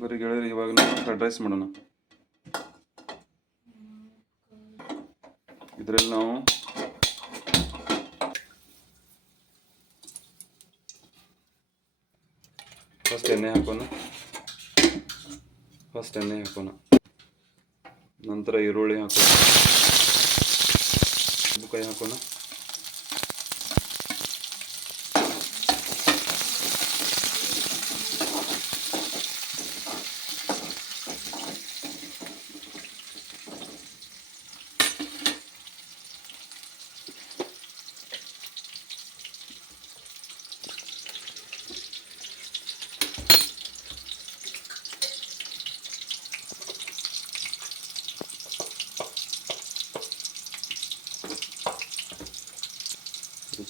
ಬರೀ ಗೆಳೆಯರು ಇವಾಗ ನಾವು ಫ್ರೈಡ್ ರೈಸ್ ಮಾಡೋಣ. ಇದರಲ್ಲಿ ನಾವು ಫಸ್ಟ್ ಎಣ್ಣೆ ಹಾಕೋಣ. ಫಸ್ಟ್ ಎಣ್ಣೆ ಹಾಕೋಣ. ನಂತರ ಈರುಳ್ಳಿ ಹಾಕೋಣ. ಕೈ ಹಾಕೋಣ.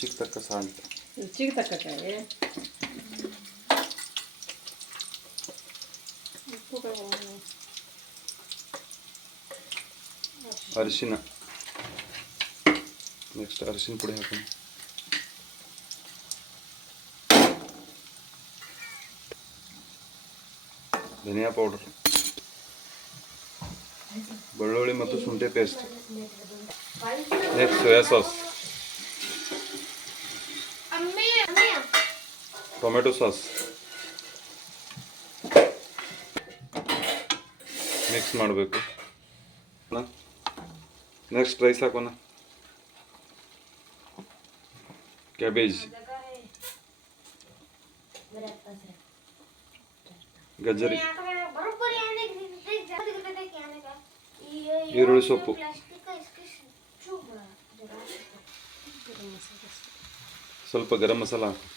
ರುಚಿಗೆ ತಕ್ಕ ಸಾಲ್ಟ್ ರುಚಿಗೆ ತಕ್ಕಕಾಯಿ ಅರಿಶಿನ ನೆಕ್ಸ್ಟ್ ಅರಿಶಿನ ಪುಡಿ ಹಾಕೋಣ ಧನಿಯಾ ಪೌಡರ್ ಬೆಳ್ಳುಳ್ಳಿ ಮತ್ತು ಶುಂಠಿ paste next soya sauce tomato sauce mix ಮಾಡಬೇಕು ನೆಕ್ಸ್ಟ್ ರೈಸ್ ಹಾಕೋಣ ಕ್ಯಾಬೇಜ್ ಗಜ್ಜರಿ ಈರುಳ್ಳಿ ಸೊಪ್ಪು ಸ್ವಲ್ಪ ಗರಂ ಮಸಾಲ ಹಾಕು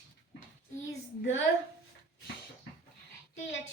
is the TH